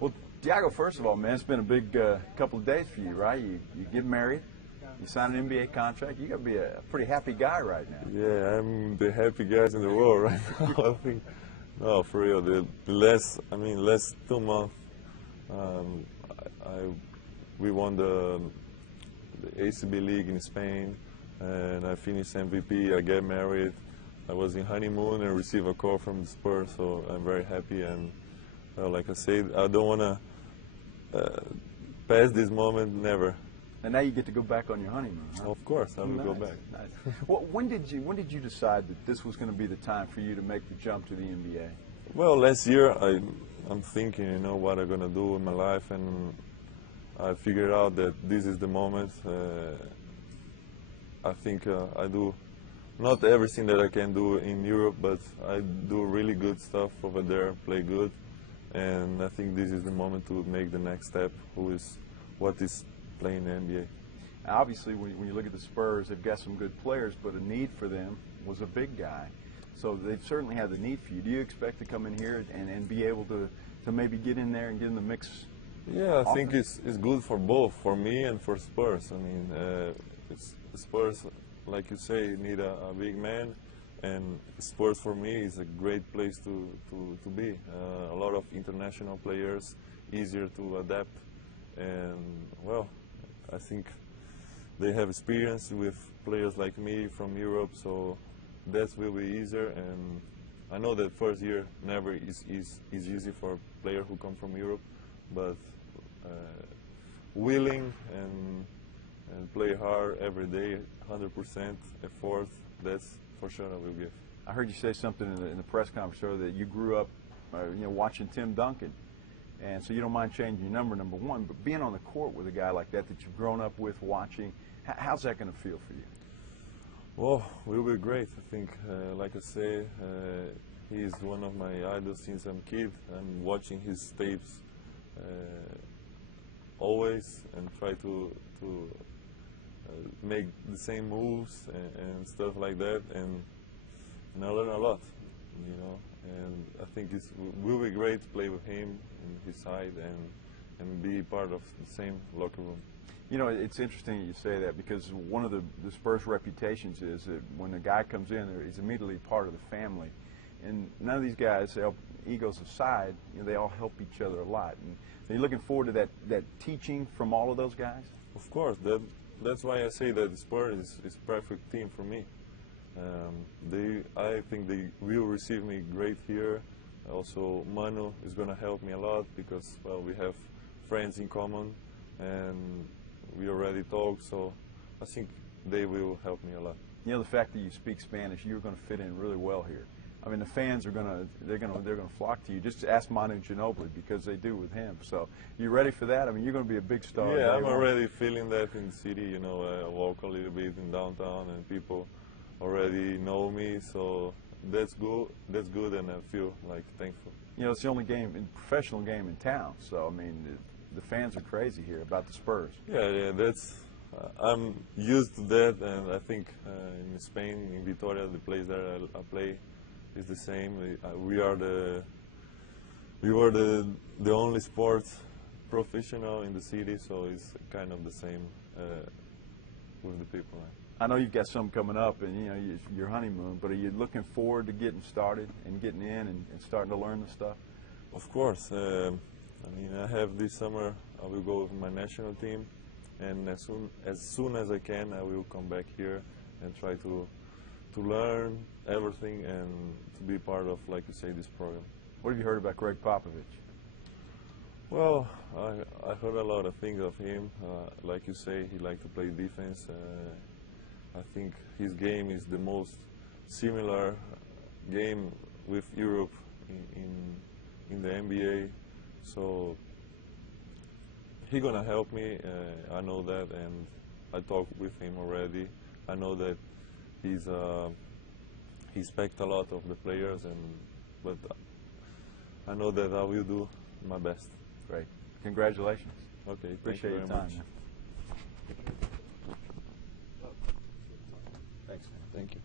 Well, Tiago, first of all, man, it's been a big couple of days for you, right? You get married, you sign an NBA contract. You got to be a pretty happy guy right now. Yeah, I'm the happy guys in the world right now. I think, no, for real. The last 2 months, um, we won the ACB League in Spain, and I finished MVP. I get married. I was in honeymoon and received a call from the Spurs, so I'm very happy. And like I said, I don't want to pass this moment, never. And now you get to go back on your honeymoon, huh? Of course, I will go back. Nice. Well, when did you decide that this was going to be the time for you to make the jump to the NBA? Well, last year I'm thinking, what I'm gonna do in my life, and I figured out that this is the moment. I think I do not everything that I can do in Europe, but I do really good stuff over there, play good, and I think this is the moment to make the next step. What is playing the NBA? Obviously, when you look at the Spurs, they've got some good players, but a need for them was a big guy. So they've certainly had the need for you. Do you expect to come in here and be able to maybe get in there and get in the mix? Yeah, I think it's good for both, for me and for Spurs. I mean, Spurs, like you say, need a big man, and Spurs for me is a great place to be. A lot of international players, easier to adapt, and well, I think they have experience with players like me from Europe, so that will be easier. And I know that first year never is easy for a player who come from Europe, but willing and play hard every day, 100% effort, that's for sure I will give. I heard you say something in the press conference earlier that you grew up watching Tim Duncan, and so you don't mind changing your number one, but being on the court with a guy like that you've grown up with watching, how's that going to feel for you? Well, it will be great. I think, like I say, he's one of my idols since I'm a kid. I'm watching his tapes always and try to make the same moves and stuff like that, and I learn a lot, and I think it will be great to play with him in his side and be part of the same locker room. It's interesting that you say that, because one of the Spurs' reputations is that when a guy comes in, he's immediately part of the family. And none of these guys, egos aside, they all help each other a lot. And so you're looking forward to that teaching from all of those guys? Of course. That's why I say that the Spurs is a perfect team for me. I think they will receive me great here. Also, Manu is going to help me a lot because, well, we have friends in common and we already talk, so I think they will help me a lot. The fact that you speak Spanish, you're going to fit in really well here. I mean, the fans are they're going to flock to you. Just ask Manu Ginobili, because they do with him. So, you ready for that? I mean, you're going to be a big star. Yeah, I'm already feeling that in the city. I walk a little bit in downtown, and people already know me. So that's good. That's good, and I feel like thankful. It's the only professional game in town. So, I mean, the fans are crazy here about the Spurs. Yeah, that's. I'm used to that, and I think in Spain, in Vitoria, the place that I play is the same. We were the only sports professional in the city, so it's kind of the same with the people. I know you've got some coming up, and your honeymoon. But are you looking forward to getting started and getting in and starting to learn the stuff? Of course. I mean, I have this summer. I will go with my national team, and as soon as I can, I will come back here and try to learn everything and to be part of, like you say, this program. What have you heard about Greg Popovich? Well, I heard a lot of things of him. Like you say, he likes to play defense. I think his game is the most similar game with Europe in the NBA. So he's gonna help me. I know that, and I talked with him already. I know that he expects a lot of the players, but I know that I will do my best. Great. Congratulations. Okay. Appreciate your time. Thanks, man. Thank you.